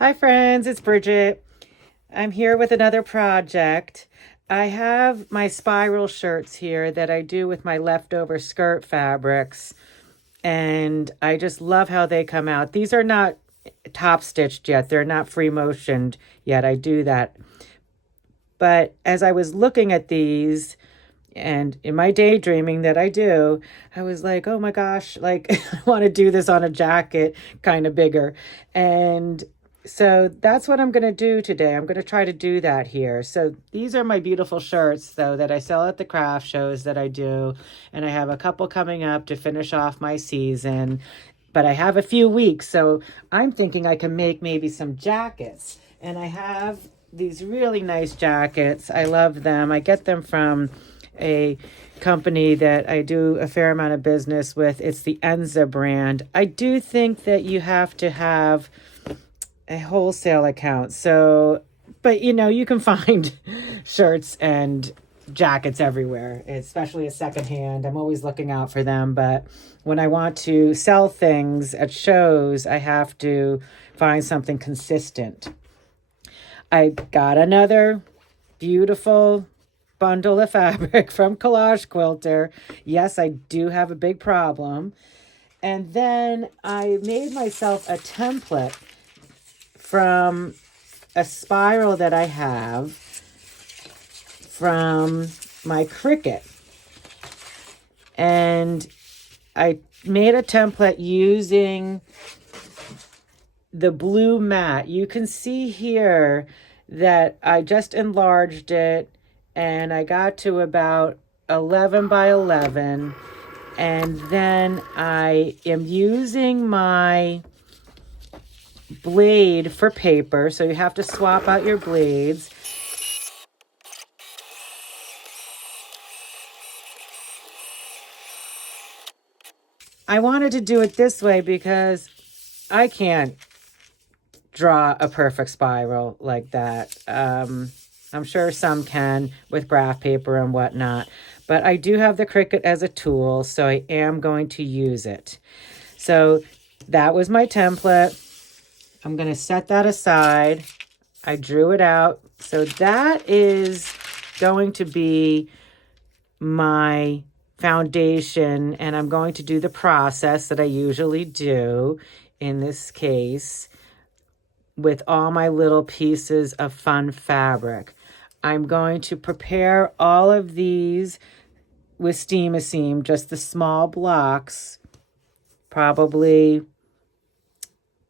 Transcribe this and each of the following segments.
Hi friends, it's Bridget. I'm here with another project. I have my spiral shirts here that I do with my leftover skirt fabrics, and I just love how they come out. These are not top stitched yet. They're not free motioned yet. I do that. But as I was looking at these and in my daydreaming that I do, I was like, oh my gosh, like I want to do this on a jacket kind of bigger. And so that's what I'm going to do today. I'm going to try to do that here. So these are my beautiful shirts, though, that I sell at the craft shows that I do. And I have a couple coming up to finish off my season. But I have a few weeks. So I'm thinking I can make maybe some jackets. And I have these really nice jackets. I love them. I get them from a company that I do a fair amount of business with. It's the Enza brand. I do think that you have to have a wholesale account. So, but you can find shirts and jackets everywhere, especially a secondhand. I'm always looking out for them. But when I want to sell things at shows, I have to find something consistent. I got another beautiful bundle of fabric from Collage Quilter. Yes, I do have a big problem. And then I made myself a template from a spiral that I have from my Cricut. And I made a template using the blue mat. You can see here that I just enlarged it and I got to about 11 by 11. And then I am using my blade for paper. So you have to swap out your blades. I wanted to do it this way because I can't draw a perfect spiral like that. I'm sure some can with graph paper and whatnot, but I do have the Cricut as a tool, so I am going to use it. So that was my template. I'm going to set that aside. I drew it out. So that is going to be my foundation, and I'm going to do the process that I usually do in this case with all my little pieces of fun fabric. I'm going to prepare all of these with steam-a-seam, just the small blocks, probably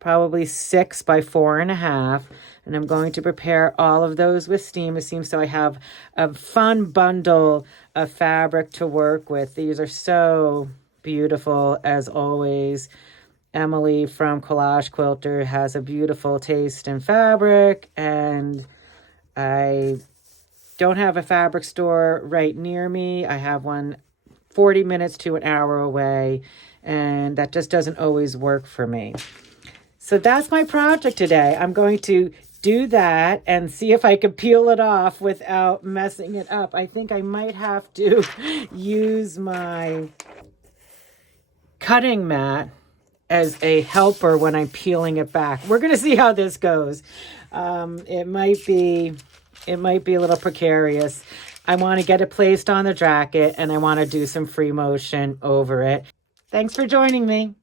6 by 4.5. And I'm going to prepare all of those with steam-a-seam so I have a fun bundle of fabric to work with. These are so beautiful as always. Emily from Collage Quilter has a beautiful taste in fabric, and I don't have a fabric store right near me. I have one 40 minutes to an hour away, and that just doesn't always work for me. So that's my project today. I'm going to do that and see if I can peel it off without messing it up. I think I might have to use my cutting mat as a helper when I'm peeling it back. We're going to see how this goes. It might be a little precarious. I want to get it placed on the jacket and I want to do some free motion over it. Thanks for joining me.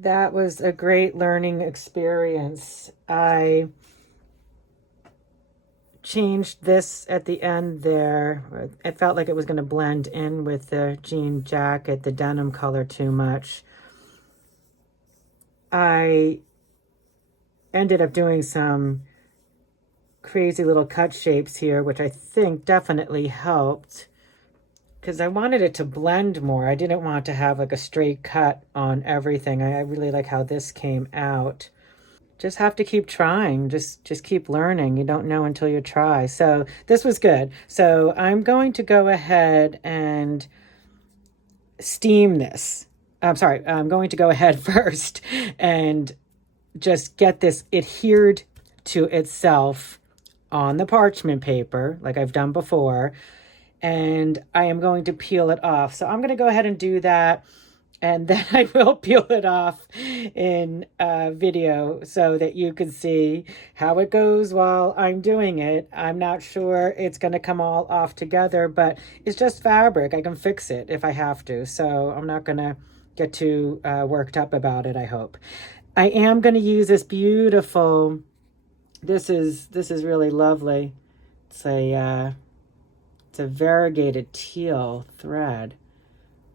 That was a great learning experience. I changed this at the end there. It felt like it was going to blend in with the jean jacket, the denim color too much. I ended up doing some crazy little cut shapes here, which I think definitely helped because I wanted it to blend more. I didn't want to have like a straight cut on everything. I really like how this came out. Just have to keep trying. Just keep learning. You don't know until you try. So this was good. So I'm going to go ahead and steam this. I'm sorry. I'm going to go ahead first and just get this adhered to itself on the parchment paper like I've done before. And I am going to peel it off. So I'm going to go ahead and do that. And then I will peel it off in a video so that you can see how it goes while I'm doing it. I'm not sure it's going to come all off together, but it's just fabric. I can fix it if I have to. So I'm not going to get too worked up about it, I hope. I am going to use this beautiful, this is really lovely. It's a variegated teal thread.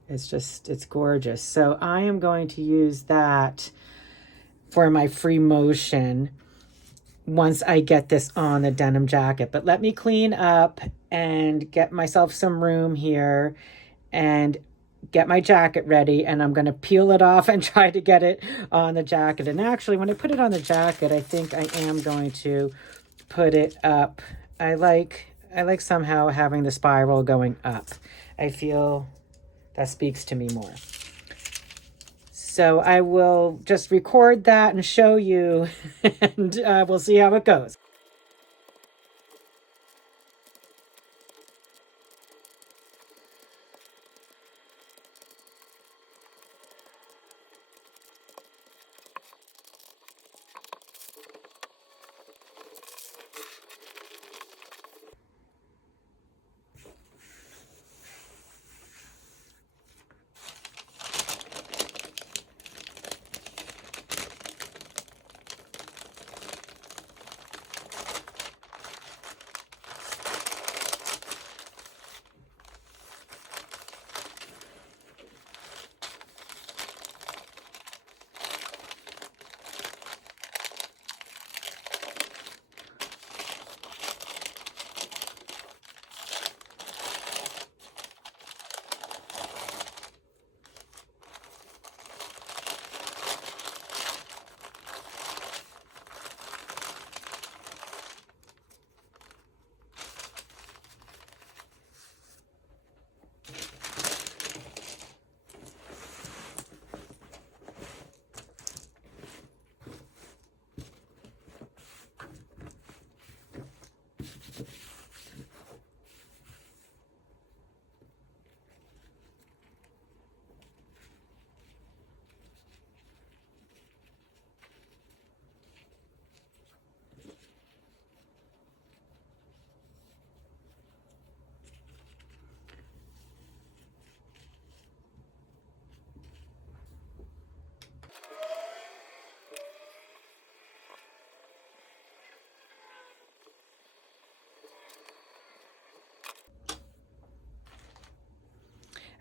It's gorgeous. So I am going to use that for my free motion once I get this on the denim jacket. But let me clean up and get myself some room here and get my jacket ready, and I'm going to peel it off and try to get it on the jacket. And actually, when I put it on the jacket, I think I am going to put it up. I like somehow having the spiral going up. I feel that speaks to me more. So I will just record that and show you, and we'll see how it goes.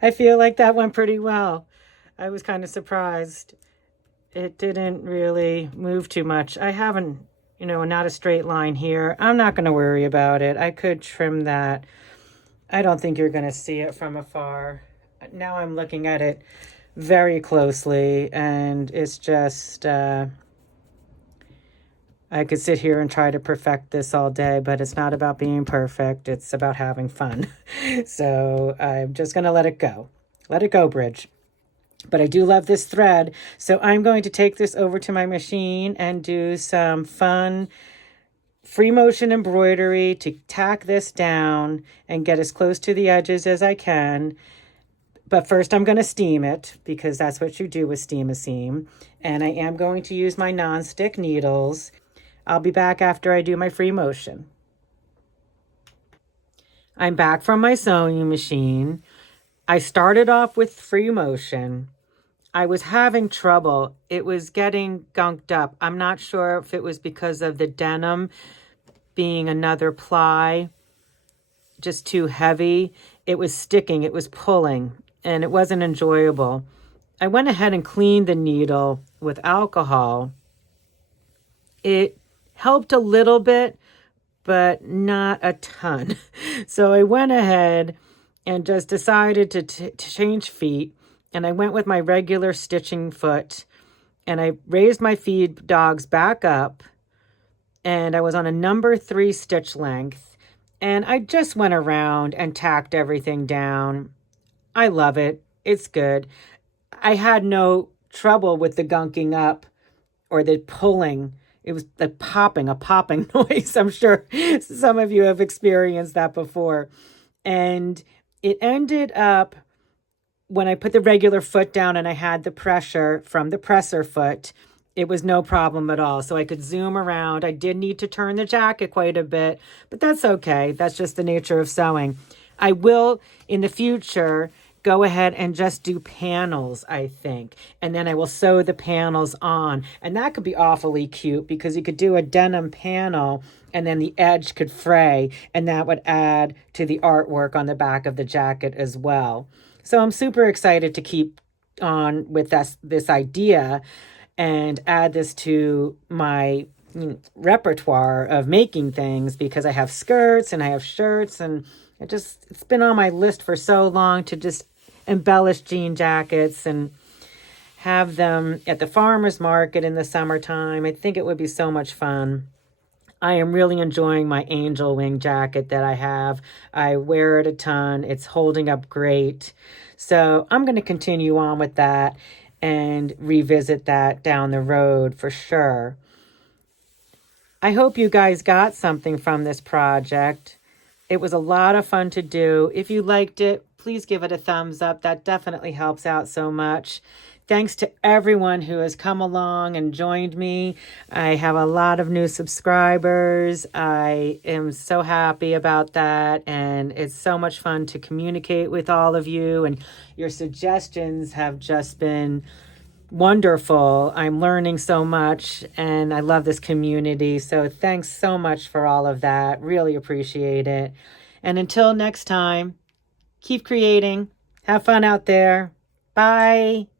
I feel like that went pretty well. I was kind of surprised. It didn't really move too much. I haven't, not a straight line here. I'm not going to worry about it. I could trim that. I don't think you're going to see it from afar. Now I'm looking at it very closely, and it's just, I could sit here and try to perfect this all day, but it's not about being perfect. It's about having fun. So I'm just going to let it go. Let it go, Bridge. But I do love this thread. So I'm going to take this over to my machine and do some fun free motion embroidery to tack this down and get as close to the edges as I can. But first I'm going to steam it, because that's what you do with steam a seam. And I am going to use my nonstick needles. I'll be back after I do my free motion. I'm back from my sewing machine. I started off with free motion. I was having trouble. It was getting gunked up. I'm not sure if it was because of the denim being another ply, just too heavy. It was sticking, it was pulling, and it wasn't enjoyable. I went ahead and cleaned the needle with alcohol. It helped a little bit, but not a ton. So I went ahead and just decided to change feet. And I went with my regular stitching foot, and I raised my feed dogs back up, and I was on a number 3 stitch length, and I just went around and tacked everything down. I love it. It's good. I had no trouble with the gunking up or the pulling. It was a popping noise. I'm sure some of you have experienced that before. And it ended up, when I put the regular foot down and I had the pressure from the presser foot, it was no problem at all. So I could zoom around. I did need to turn the jacket quite a bit, but that's okay. That's just the nature of sewing. I will, in the future, go ahead and just do panels, I think. And then I will sew the panels on. And that could be awfully cute, because you could do a denim panel and then the edge could fray, and that would add to the artwork on the back of the jacket as well. So I'm super excited to keep on with this idea. and add this to my repertoire of making things, because I have skirts and I have shirts, and it's been on my list for so long to just embellish jean jackets and have them at the farmer's market in the summertime. I think it would be so much fun. I am really enjoying my angel wing jacket that I have. I wear it a ton. It's holding up great. So I'm going to continue on with that and revisit that down the road for sure. I hope you guys got something from this project. It was a lot of fun to do. If you liked it, please give it a thumbs up. That definitely helps out so much. Thanks to everyone who has come along and joined me. I have a lot of new subscribers. I am so happy about that. And it's so much fun to communicate with all of you. And your suggestions have just been wonderful. I'm learning so much and I love this community. So thanks so much for all of that. Really appreciate it. And until next time, keep creating. Have fun out there. Bye.